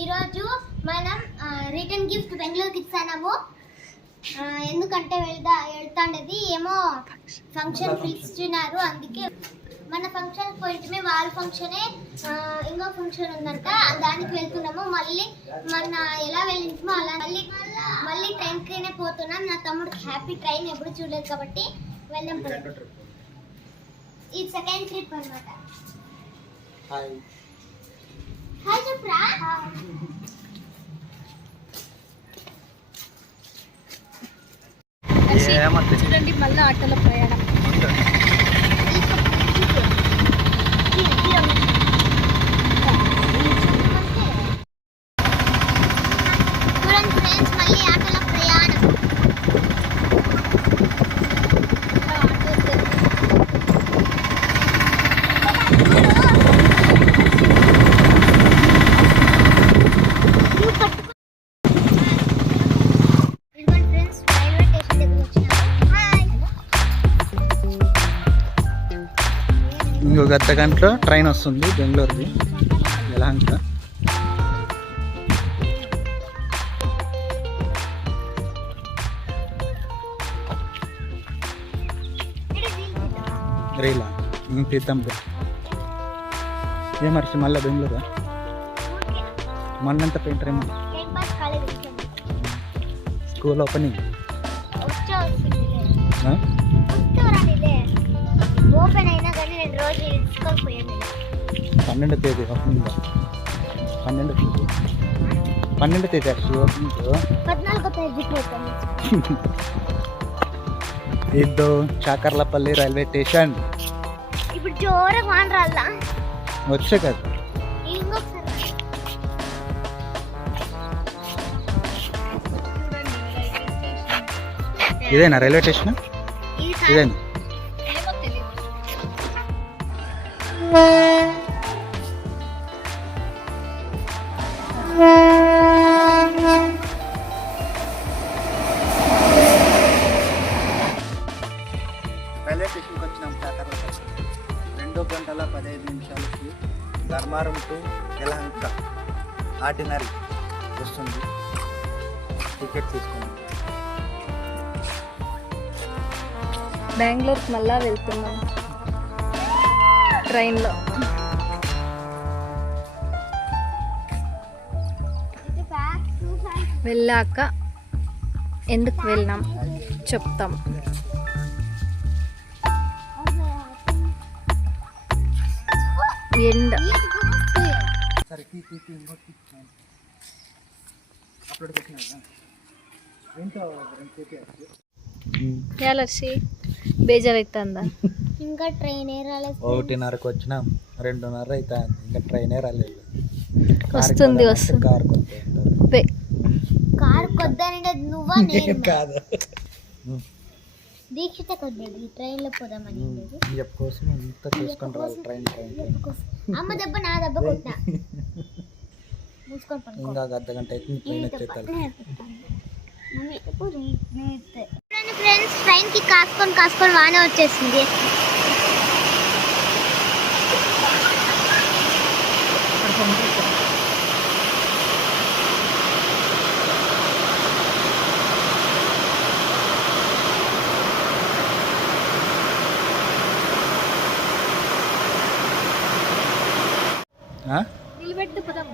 ఈరోజు మనం return gift బెంగళూరుకి ఇస్తాము. ఎందుకంటే వెళ్తాండేది ఏమో ఫంక్షన్ పిలుస్తున్నారు, అందుకే మన ఫంక్షన్ పోయింటే వాళ్ళ ఫంక్షనే ఇంకో ఫంక్షన్ ఉందంట, దానికి వెళ్తున్నాము. మళ్ళీ మన ఎలా వెళ్ళింటామో అలా మళ్ళీ ట్రైన్కైనా పోతున్నాం. నా తమ్ముడు హ్యాపీ ట్రైన్ ఎప్పుడు చూడలేదు కాబట్టి వెళ్దాం. ఇది సెకండ్ ట్రిప్ అన్నమాట. హాయ్ హాయ్ చెప్పరా. చూడండి మళ్ళీ ఆటోలో ప్రయాణం. చూడండి ఫ్రెండ్స్, మళ్ళీ ఆటోలో ప్రయాణం. ఇంకొక అర్ధ గంటలో ట్రైన్ వస్తుంది బెంగళూరుది యలహంక. రీలా తీద్దాం. ఏమర్చి మళ్ళీ బెంగళూరు మొన్నంత పెయింటర్ స్కూల్ ఓపెనింగ్ ఓపెన్ అయినా కానీ 2 రోజులు ఇచ్చుకోకపోయాను. 12వ తేదీ ఓపెనింగ్. 12వ తేదీ యాక్చువల్లీ ఓపెనింగ్. 14వ తేదీ ఇద్దో చాకర్లపల్లి రైల్వే స్టేషన్. ఇప్పుడు జోరుగా వాన రాళ్ళ వచ్చే కదా. ఇదేనా రైల్వే స్టేషన్? ఇదేనా? రైల్వే స్టేషన్కి వచ్చినాం. 2 గంటల 15 నిమిషాలకి ధర్మారం టు యలహంక ఆర్డినరీ వస్తుంది. టికెట్ తీసుకున్నాం. బెంగళూరుకి మళ్ళా వెళ్తున్నాం ట్రైన్లో. వెళ్ళాక ఎందుకు వెళ్ళినాం చెప్తాం. ఎండ ఎలర్జీ బేజారైతుందా? ఇంకా ట్రైన్ రాలేదు. 1:30కి వచ్చినాం, 2:30 అవుతుంది, ఇంకా ట్రైనే రాలేదు. వస్తుంది కారు కొద్దానంటే నువ్వా నేను కాదు, దీక్షిత కొద్ది ట్రైన్లో పోదామని కోసం అంతా చూసుకుంటారు. ట్రైన్ అమ్మ దెబ్బ నా దెబ్బ కొట్టినా. ఇంకా అర్ధ గంట అయితే ట్రైన్ వచ్చేస్తారు. ఫ్రెండ్స్, ట్రైన్ కి కాసుకొని వానే వచ్చేసింది. నిలబెట్టు పదం.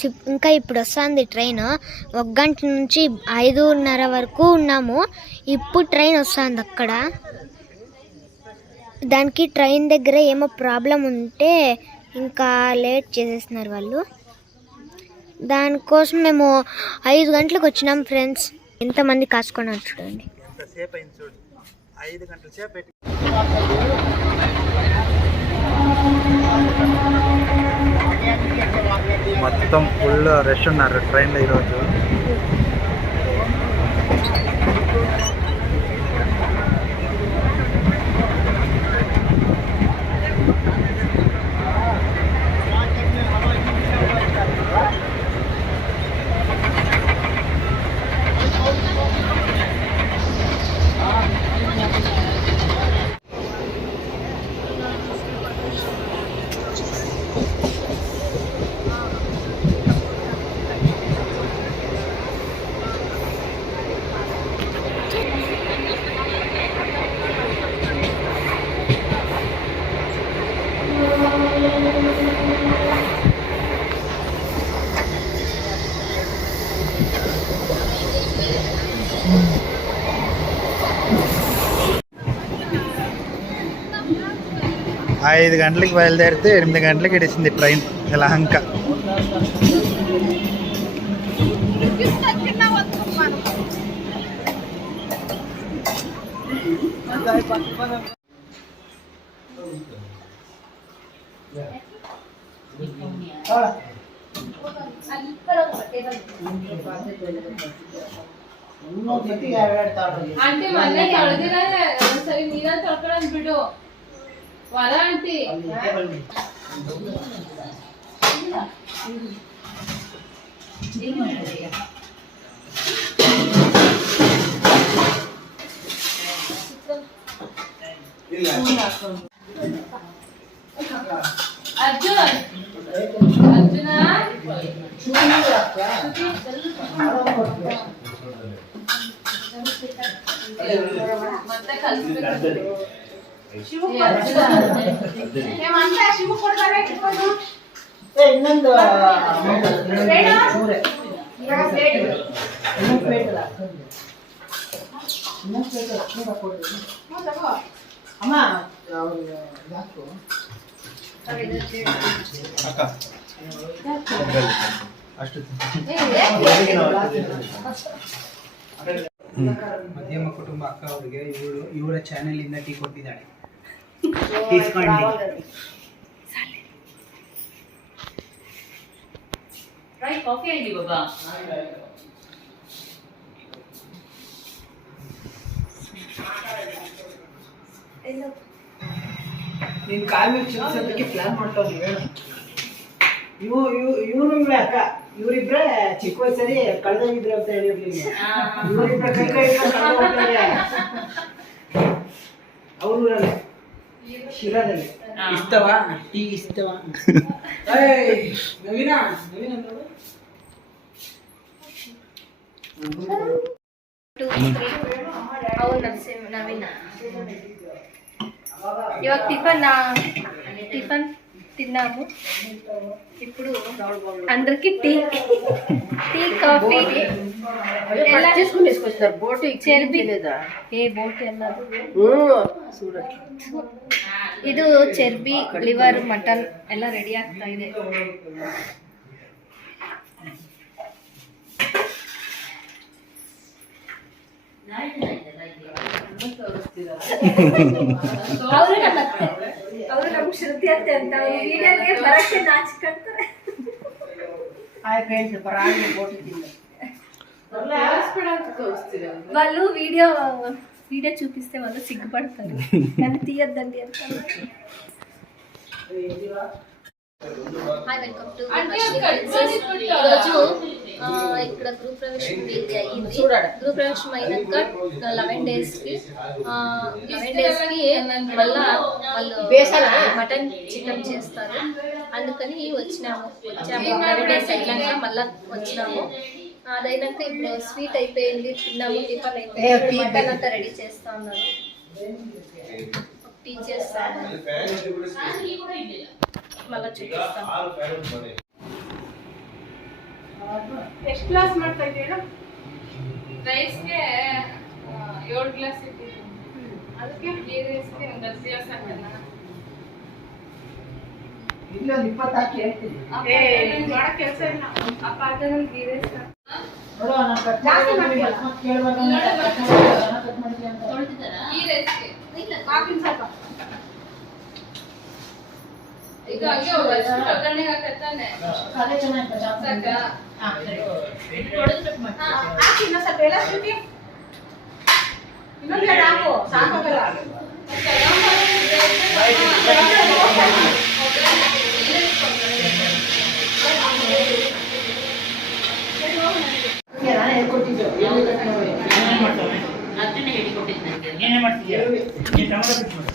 ఫ్రెండ్స్, ఇంకా ఇప్పుడు వస్తుంది ట్రైన్. 1 గంట నుంచి 5:30 వరకు ఉన్నాము. ఇప్పుడు ట్రైన్ వస్తుంది. అక్కడ దానికి ట్రైన్ దగ్గర ఏమో ప్రాబ్లం ఉంటే ఇంకా లేట్ చేసేస్తున్నారు వాళ్ళు. దానికోసం మేము 5 గంటలకు వచ్చినాం ఫ్రెండ్స్. ఎంతమంది కాసుకున్నారు చూడండి. మొత్తం ఫుల్ రష్ ఉన్నారు ట్రైన్లో ఈరోజు. ఐదు గంటలకు బయలుదేరితే 8 గంటలకు ఇడిచింది ట్రైన్ యలహంక. అంటే మళ్ళీ అడిగినా సరే మీరా తొక్కడానికి బిడు వరా అంటే అర్జున్ అర్జున ಮತ್ತೆ ಕಲಿಸ್ಬೇಕು ಶಿವ ಏಮಂತ ಶಿವ ಕೊಡ್ತಾರೆ ಕಿಪ್ಪದು ಏ ಇನ್ನೊಂದು ಬೇಡ ಇವಾಗ ಪ್ಲೇಟ್ ಇನ್ನೊಂದು ಪ್ಲೇಟ್ ಅಲ್ಲ ಇನ್ನೊಂದು ಪ್ಲೇಟ್ ಅಷ್ಟೇ ಕೊಡ್ತೀನಿ ಹಾ ತಗೋ ಅಮ್ಮ ಯಾಕೋ ಅಕ್ಕ ಅಷ್ಟು ಮಧ್ಯಮ ಕುಟುಂಬ ಅಕ್ಕ ಅವರಿಗೆ ಇವರ ಚಾನೆಲ್ ಇಂದ ಟೀ ಕೊಟ್ಟಿದ್ದಾಳೆ. తీసుకోండి. ರೈಟ್ ಕಾಫಿ ಆಗಿ ಬಾಬಾ ನೀನ್ ಕಾಲ್ ಮೇಲೆ ಚಿಲ್ಸೋದಕ್ಕೆ ಪ್ಲಾನ್ ಮಾಡ್ತಾವ್ ಹೇಳು. ಇವ್ರು ಅಕ್ಕ ಇವರಿಬ್ರೆ ಚಿಕ್ಕ ವಯಸ್ಸಲ್ಲಿ ಕಳೆದೋಗಿದ್ರು ಅಂತ ಹೇಳಿರ್ಲಿಲ್ಲ. ಇವರಿಬ್ರೆ ಕೈ ಹೋಗ್ತಾರೆ ಅವ್ರ ಊರಲ್ಲೇ ಶಿರಾದಲ್ಲಿ. ಇಷ್ಟವ ಟೀ ಇಷ್ಟವ ನವೀನ ನೋಡು. ನವೀನ ఇవాళ టిఫిన్ తిన్నాము. ఇప్పుడు అందరికి టీ కాఫీ ఎలా చేసుకుని వేసుకొస్తారు. బోట్ చెర్బి లేదా ఏ బోట్ అన్నారు ಇದು ಚರ್ಬಿ ಲಿವರ್ ಮಟನ್ ಎಲ್ಲ ರೆಡಿ ಆಗ್ತಾ ಇದೆ. ಅವರು ನಮ್ಮ ಶ್ರುತಿ ಅತ್ತೆ ಅಂತ ವಿಡಿಯೋಗೆ ಬರಕ್ಕೆ ನಾಚಿಕೊಳ್ತಾರೆ. వాళ్ళు వీడియో చూపిస్తే వాళ్ళు సిగ్గుపడతారు. నన్ను తీయద్దండి ಅಂತ. హాయ్, వెల్కమ్ టు ఈరోజు ఇక్కడ గృహప్రవేశం అయ్యింది. గృహప్రవేశం అయినాక 11 డేస్కి మళ్ళా వాళ్ళు మటన్ చికెన్ చేస్తారు. అందుకని వచ్చాము 11 డేస్ అయినాక మళ్ళీ వచ్చినాము. అదైనాక ఇప్పుడు స్వీట్ అయిపోయింది, తిన్నాము. టిఫిన్ అయిపోయింది, మటన్ అంతా రెడీ చేస్తా ఉన్నారు. టీ చేస్తాము, మళ్ళీ చూపిస్తాము. ಎಷ್ಟು ಗ್ಲಾಸ್ ಮಾಡ್ತಾ ಇದ್ದೀರಾ? ರೈಸ್ಗೆ 7 ಗ್ಲಾಸ್ ಇಟ್ಟಿದ್ದೀನಿ. ಅದಕ್ಕೆ ಗೀ ರೈಸ್ಗೆ ಒಂದು 10 ಗ್ಲಾಸ್ ಹಾಕೋಣ. ಇಲ್ಲ 20 ಹಾಕಿ ಹೇಳ್ತೀನಿ. ಮಾಡೋ ಕೆಲಸ ಇಲ್ಲ. ಆ ಪಾತ್ರೆಯಲ್ಲಿ ಗೀ ರೈಸ್ ನೋಡು ನಾನು ಕಟ್ ಜಾಸ್ತಿ ಮಾಡಿ ಮಾಡ್ತೀಯಲ್ಲ? ಮತ್ತೆ ಕೇಳುವಾಗ ಕಟ್ ಮಾಡ್ತೀನಿ ಅಂತ. ಗೀ ರೈಸ್ಗೆ ಹಾಕಿನ ಸ್ವಲ್ಪ. ಈಗ ಹಂಗೆ ಒಗ್ಗರಣೆ ಹಾಕತ್ತಾನೆ. ಅದೇ ಚೆನ್ನಾಗಿ ಸಾಕಾ? ಹಾ ಸರಿ. ಹಾಕಿ ಇನ್ನೊಂದು ಸ್ವಲ್ಪ ಎಲ್ಲ ಶ್ರುತಿ. ಇನ್ನೊಂದು ಎರಡು ಹಾಕು ಸಾಕಾಗಲ್ಲ. ನಾನು ಹೇಳ್ಕೊಟ್ಟಿದ್ದು ಎಲ್ಲಿ ಕಟ್ ಮಾಡಿ. ಏನೇ ಮಾಡ್ತೀಯ ನೀನು ಟೊಮೆಟೊ ಬಿಟ್ಟು ಮಾಡು.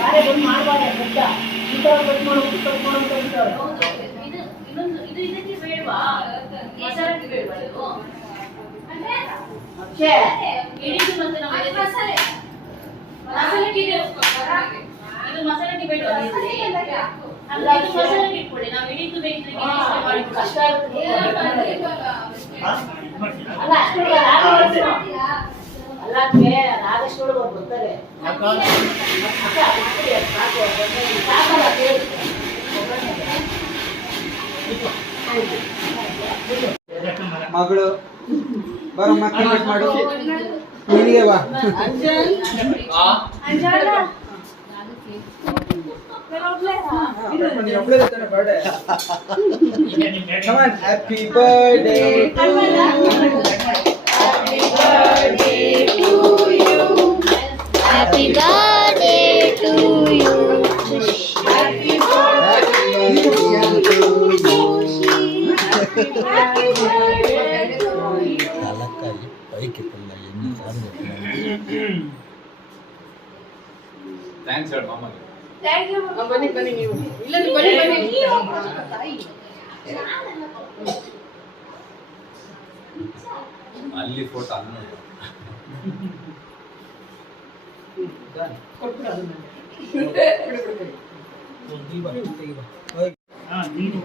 ಬಾರೆ ಬಂದು ಮಾಡಬಾರ್ದು ಮುದ್ದ ಈ ಥರ ಕಟ್ ಮಾಡು ಅಂತ ಹೇಳ್ತಾರೆ. ಅಕ್ಷಯ್ ಕಷ್ಟ ಆಗ್ತದೆ. ಅಲ್ಲ ಅಷ್ಟೊಳಗೆ ಅಲ್ಲ ರಾಗಷ್ಟೊಳಗೆ ಅವ್ರು ಬರ್ತಾರೆ. ಸಾಕಲ್ಲ ಕೇಳಿ ಮಗಳು ಬರಮ್ಮ ಕಟ್ ಮಾಡು ನಿನಗೆ ಬಾ ನೀನು ಒಬ್ಬಳೇ ಇರ್ತಾನೆ ಬರ್ಡೇ ಈಗ ನಿಮ್ಮ daddy Come on, happy birthday to you. Happy birthday to you. Happy birthday to thanks ಹೇಳಿ ಮಾಮಗೆ. ಬನ್ನಿ ಬನ್ನಿ ನೀವು. ಇಲ್ಲ ನೀವು ಬನ್ನಿ ಬನ್ನಿ. ಅಲ್ಲಿ ಫೋಟೋ ಅನ್ನ ಕೊಟ್ಬಿಡು ಅದನ್ನ. ಹಾಂ ನೀನು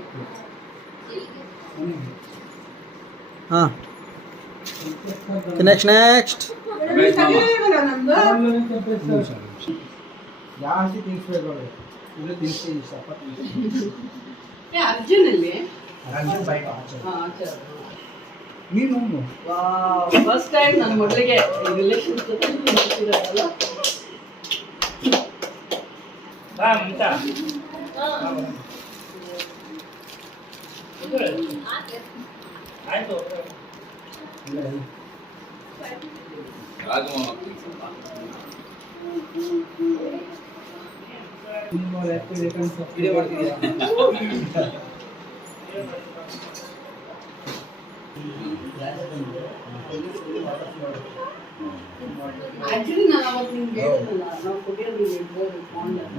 ಹಾ ನೆಕ್ಸ್ಟ್ ತೆಗಿಯೋಲ್ಲ ನಮ್ದು. ಜಾಸ್ತಿ ತಿನ್ಸ್ಬೇಕು ಇದು ತಿನ್ಸ್ತೀನಿ ಸ್ವಲ್ಪ ಅರ್ಜುನ್ ಅಲ್ಲಿ ನೀನು ಫಸ್ಟ್ ಟೈಮ್ ನನ್ನ ಮಗಳಿಗೆ ರಿಲೇಷನ್ ಜೊತೆ ಬಾ ಮಮತಾ ಆಯ್ತು ರಾಜು ಇದೇ ಮಾಡ್ತಿದ್ದೀರಾ ಆಕ್ಚುಲಿ ನಾನು ಅವತ್ತು ನಿಮ್ಗೆ ಹೇಳಿದ್ನಲ್ಲ ನಾವು ಕೊಟ್ಟಿರೋದು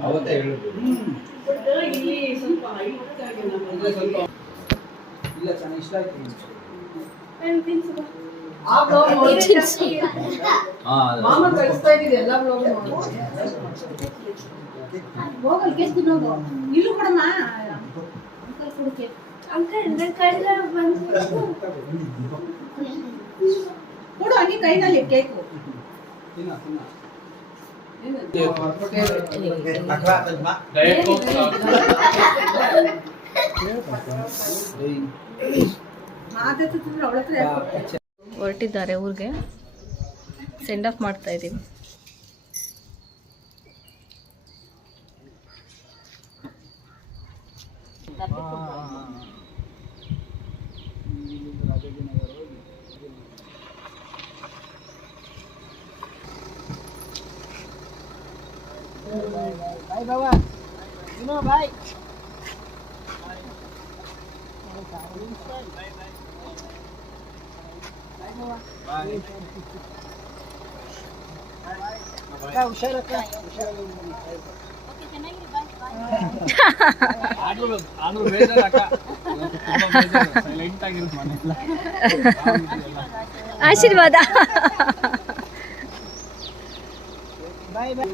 ಅವತ್ತೇ ಹೇಳಿದ್ರು. ಬಟ್ ಇಲ್ಲಿ ಸ್ವಲ್ಪ ಹೈಟ್ ಆಗಿ ಇಲ್ಲ ಸ್ವಲ್ಪ ಇಲ್ಲ ಚೆನ್ನಾಗಿ ಇಷ್ಟ ಆಯ್ತು ಮಾಮ ಕಳಿಸ್ತಾ ಇದ್ದಿದ್ದು ಎಲ್ಲ ಬ್ಲಾಗ್ ಹೋಗಲ್ ಕೇಸ್ತು ನೋಡು ಇಲ್ಲೂ ಕೊಡಮ್ಮ ಕೊಡು ಹಂಗೆ ಕೈನಲ್ಲಿ ಕೇಕು ತಿನ್ನ ತಿನ್ನ ಡಯಟ್ ಕೋಕ್ ಮಾತಾಡ್ತಿದ್ರೆ ಅವಳ ಹತ್ರ ಯಾಕೆ ಹೊರಟಿದ್ದಾರೆ ಊರಿಗೆ. ಸೆಂಡ್ ಆಫ್ ಮಾಡ್ತಾ ಇದ್ದೀವಿ. ಬಾಯ್ ಬಾಬಾ ಇನ್ನೋ ಬಾಯ್ ಹುಷಾರಕ್ಕ ಹುಷಾರಾಗಿ ಆದ್ರೂ ಬೇಜಾರಕ್ಕ ಸೈಲೆಂಟ್ ಆಗಿರುತ್ತೆ ಮನೆಯಲ್ಲ ಆಶೀರ್ವಾದ. ಬಾಯ್ ಬಾಯ್.